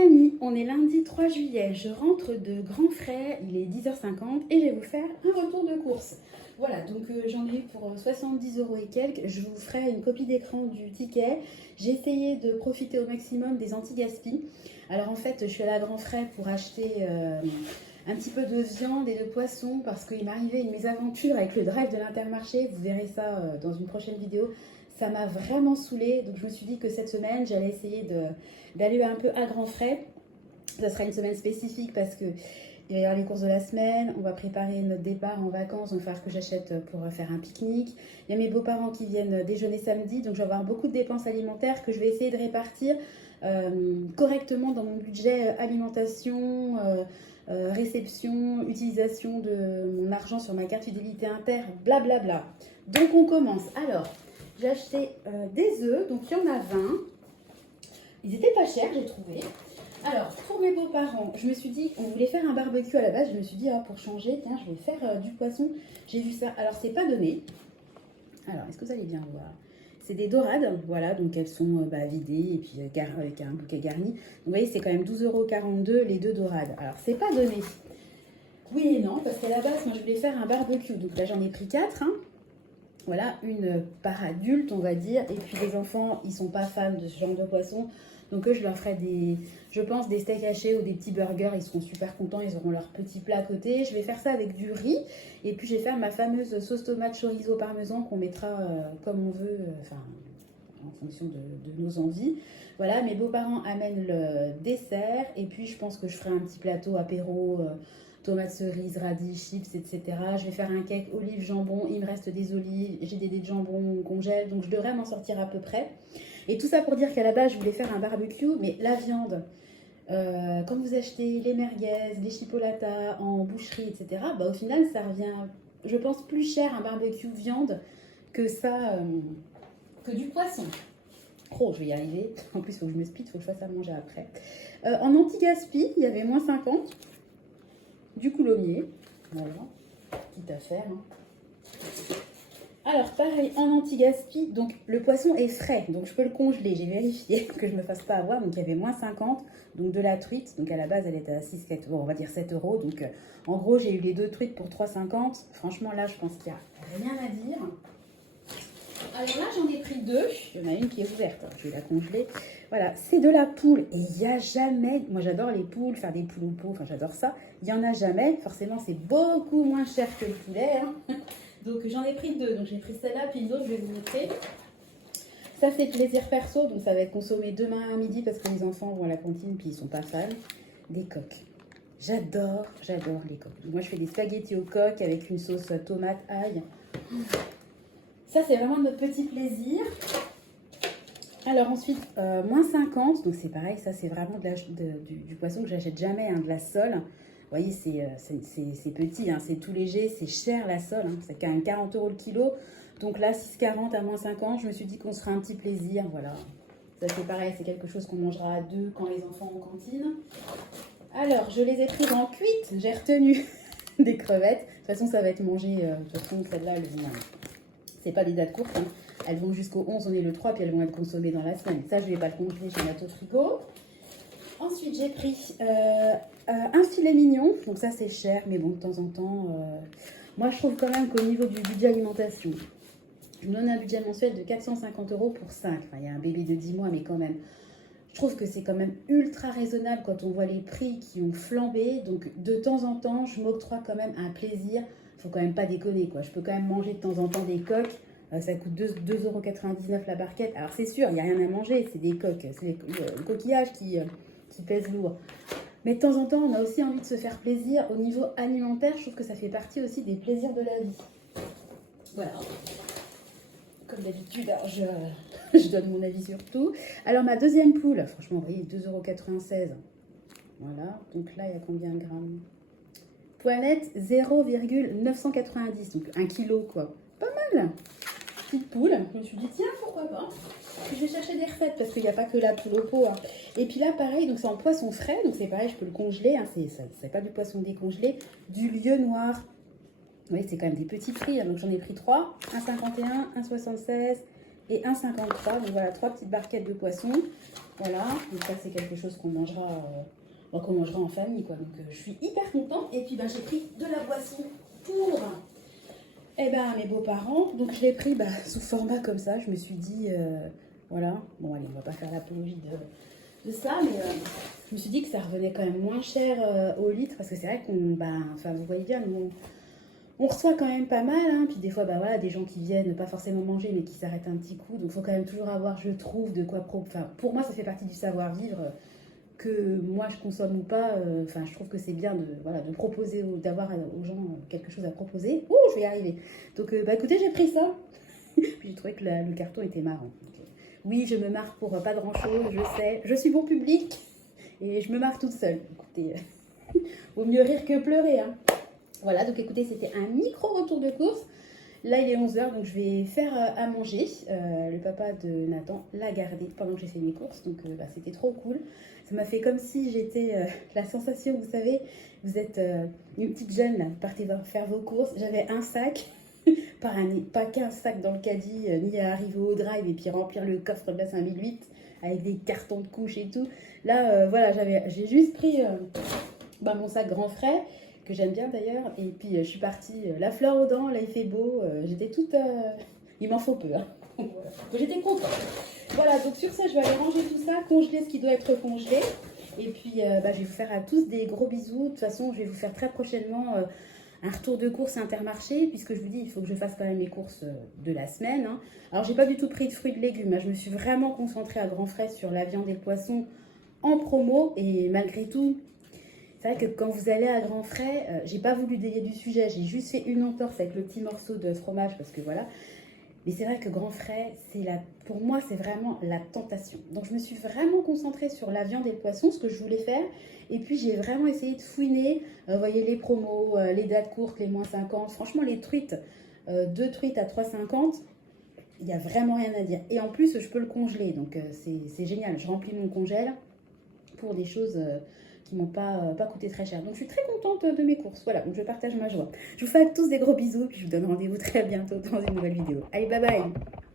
amis, on est lundi 3 juillet, je rentre de Grand Frais, il est 10h50 et je vais vous faire un retour de course. Voilà, donc j'en ai eu pour 70 € et quelques, je vous ferai une copie d'écran du ticket. J'ai essayé de profiter au maximum des anti-gaspi. Alors en fait, je suis allée à Grand Frais pour acheter un petit peu de viande et de poisson parce qu'il m'est arrivé une mésaventure avec le drive de l'Intermarché, vous verrez ça dans une prochaine vidéo. Ça m'a vraiment saoulée, donc je me suis dit que cette semaine, j'allais essayer d'aller un peu à Grand Frais. Ça sera une semaine spécifique parce que il va y avoir les courses de la semaine, on va préparer notre départ en vacances, donc il va falloir que j'achète pour faire un pique-nique. Il y a mes beaux-parents qui viennent déjeuner samedi, donc je vais avoir beaucoup de dépenses alimentaires que je vais essayer de répartir correctement dans mon budget alimentation, réception, utilisation de mon argent sur ma carte fidélité inter, blablabla. Donc on commence. Alors, j'ai acheté des œufs, donc il y en a 20. Ils étaient pas chers, j'ai trouvé. Alors, pour mes beaux-parents, je me suis dit, on voulait faire un barbecue à la base. Je me suis dit, pour changer, tiens, je vais faire du poisson. J'ai vu ça. Alors, c'est pas donné. Alors, est-ce que vous allez bien voir? C'est des dorades, voilà, donc elles sont vidées et puis avec un bouquet garni. Donc, vous voyez, c'est quand même 12,42 € les deux dorades. Alors, c'est pas donné. Oui et non, parce qu'à la base, moi, je voulais faire un barbecue. Donc là, j'en ai pris 4, hein. Voilà, une par adulte, on va dire. Et puis les enfants, ils sont pas fans de ce genre de poisson. Donc eux, je leur ferai je pense, des steaks hachés ou des petits burgers. Ils seront super contents, ils auront leur petit plat à côté. Je vais faire ça avec du riz. Et puis je vais faire ma fameuse sauce tomate chorizo parmesan qu'on mettra comme on veut, en fonction de nos envies. Voilà, mes beaux-parents amènent le dessert. Et puis je pense que je ferai un petit plateau apéro, tomates cerises, radis, chips, etc. Je vais faire un cake olive jambon. Il me reste des olives, j'ai des dés de jambon congèle, donc je devrais m'en sortir à peu près. Et tout ça pour dire qu'à la base, je voulais faire un barbecue, mais la viande, quand vous achetez les merguez, les chipolatas en boucherie, etc., au final, ça revient, je pense, plus cher un barbecue viande que ça, que du poisson. Oh, je vais y arriver. En plus, il faut que je me speed, il faut que je fasse à manger après. En anti-gaspi, il y avait moins 50. Du coulommier, voilà, quitte à faire. Hein. Alors pareil, en anti-gaspi, donc le poisson est frais, donc je peux le congeler, j'ai vérifié que je ne me fasse pas avoir, donc il y avait moins 50, donc de la truite, donc à la base elle était à 6, 4, bon, on va dire 7 €, donc en gros j'ai eu les deux truites pour 3,50, franchement là je pense qu'il n'y a rien à dire. Alors là j'en ai pris deux, il y en a une qui est ouverte, je vais la congeler. Voilà, c'est de la poule et il n'y a jamais, moi j'adore les poules, faire des poules au pot, enfin j'adore ça. Il n'y en a jamais, forcément c'est beaucoup moins cher que le poulet. Hein. Donc j'en ai pris deux, donc j'ai pris celle-là puis l'autre je vais vous montrer. Ça fait plaisir perso, donc ça va être consommé demain à midi parce que les enfants vont à la cantine puis ils sont pas fans. Des coques. J'adore les coques. Donc, moi je fais des spaghettis aux coques avec une sauce tomate, ail. Ça c'est vraiment notre petit plaisir. Alors ensuite, moins 50, donc c'est pareil, ça c'est vraiment du poisson que j'achète jamais, hein, de la sole. Vous voyez, c'est petit, hein, c'est tout léger, c'est cher la sole, hein, c'est quand même 40 € le kilo. Donc là, 6,40 à moins 50, je me suis dit qu'on se fera un petit plaisir, voilà. Ça c'est pareil, c'est quelque chose qu'on mangera à deux quand les enfants en cantine. Alors, je les ai prises en cuite, j'ai retenu des crevettes. De toute façon, ça va être mangé, de toute façon, celle-là, c'est pas des dates courtes, hein. Elles vont jusqu'au 11, on est le 3, puis elles vont être consommées dans la semaine. Ça, je ne vais pas le congeler, je vais mettre au frigo. Ensuite, j'ai pris un filet mignon. Donc ça, c'est cher, mais bon, de temps en temps... Moi, je trouve quand même qu'au niveau du budget alimentation, je me donne un budget mensuel de 450 € pour 5. Enfin, il y a un bébé de 10 mois, mais quand même... Je trouve que c'est quand même ultra raisonnable quand on voit les prix qui ont flambé. Donc, de temps en temps, je m'octroie quand même un plaisir. Il ne faut quand même pas déconner, quoi. Je peux quand même manger de temps en temps des coques. Ça coûte 2,99 € la barquette. Alors c'est sûr, il n'y a rien à manger, c'est des coques, c'est le coquillage qui pèse lourd. Mais de temps en temps, on a aussi envie de se faire plaisir. Au niveau alimentaire, je trouve que ça fait partie aussi des plaisirs de la vie. Voilà. Comme d'habitude, je donne mon avis sur tout. Alors ma deuxième poule, franchement, vous voyez, 2,96 €. Voilà, donc là, il y a combien de grammes? Poinette 0,990, donc 1 kg quoi. Pas mal. Petite poule, je me suis dit tiens pourquoi pas. Puis je vais chercher des recettes parce qu'il n'y a pas que la poule au pot. Hein. Et puis là pareil, donc c'est en poisson frais, donc c'est pareil, je peux le congeler, hein, c'est pas du poisson décongelé, du lieu noir. Vous voyez, c'est quand même des petits prix, hein, donc j'en ai pris 3, 1,51, 1,76 et 1,53. Donc voilà, 3 petites barquettes de poisson. Voilà, donc ça c'est quelque chose qu'on mangera en famille, quoi. Donc je suis hyper contente. Et puis j'ai pris de la boisson pour mes beaux-parents. Donc je l'ai pris sous format comme ça. Je me suis dit, voilà, bon allez, on va pas faire l'apologie de ça, mais je me suis dit que ça revenait quand même moins cher au litre, parce que c'est vrai qu'on, enfin vous voyez bien, nous, on reçoit quand même pas mal, hein. Puis des fois, voilà, des gens qui viennent pas forcément manger, mais qui s'arrêtent un petit coup. Donc il faut quand même toujours avoir, je trouve, de quoi... Enfin, pour moi, ça fait partie du savoir-vivre, que moi je consomme ou pas. Enfin, je trouve que c'est bien de proposer, d'avoir aux gens quelque chose à proposer. Oh, je vais y arriver. Donc, écoutez, j'ai pris ça. Puis j'ai trouvé que le carton était marrant. Donc, oui, je me marre pour pas grand-chose, je sais. Je suis bon public et je me marre toute seule. Écoutez, vaut mieux rire que pleurer, hein. Voilà, donc écoutez, c'était un micro retour de course. Là, il est 11 h, donc je vais faire à manger. Le papa de Nathan l'a gardé pendant que j'ai fait mes courses, donc c'était trop cool. Ça m'a fait comme si j'étais la sensation, vous savez, vous êtes une petite jeune, là, vous partez faire vos courses. J'avais un sac, pas qu'un sac dans le caddie, ni à arriver au drive et puis remplir le coffre de la 5008 avec des cartons de couches et tout. Là, voilà, j'ai juste pris mon sac grand frais, que j'aime bien d'ailleurs, et puis je suis partie la fleur aux dents, là il fait beau, j'étais toute... il m'en faut peu, hein. Voilà. Donc j'étais contente. Voilà, donc sur ça je vais aller ranger tout ça, congeler ce qui doit être congelé, et puis je vais vous faire à tous des gros bisous. De toute façon je vais vous faire très prochainement un retour de course Intermarché, puisque je vous dis il faut que je fasse quand même mes courses de la semaine, hein. Alors j'ai pas du tout pris de fruits et de légumes, hein. Je me suis vraiment concentrée à grands frais sur la viande et le poisson en promo, et malgré tout, c'est vrai que quand vous allez à grands frais, j'ai pas voulu délier du sujet, j'ai juste fait une entorse avec le petit morceau de fromage, parce que voilà. Mais c'est vrai que grands frais, pour moi, c'est vraiment la tentation. Donc je me suis vraiment concentrée sur la viande et le poisson, ce que je voulais faire. Et puis j'ai vraiment essayé de fouiner, vous voyez les promos, les dates courtes, les moins 50. Franchement, les truites, 2 truites à 3,50, il n'y a vraiment rien à dire. Et en plus, je peux le congeler, donc c'est génial. Je remplis mon congèle pour des choses qui m'ont pas coûté très cher. Donc je suis très contente de mes courses. Voilà, donc je partage ma joie. Je vous fais à tous des gros bisous, puis je vous donne rendez-vous très bientôt dans une nouvelle vidéo. Allez, bye bye!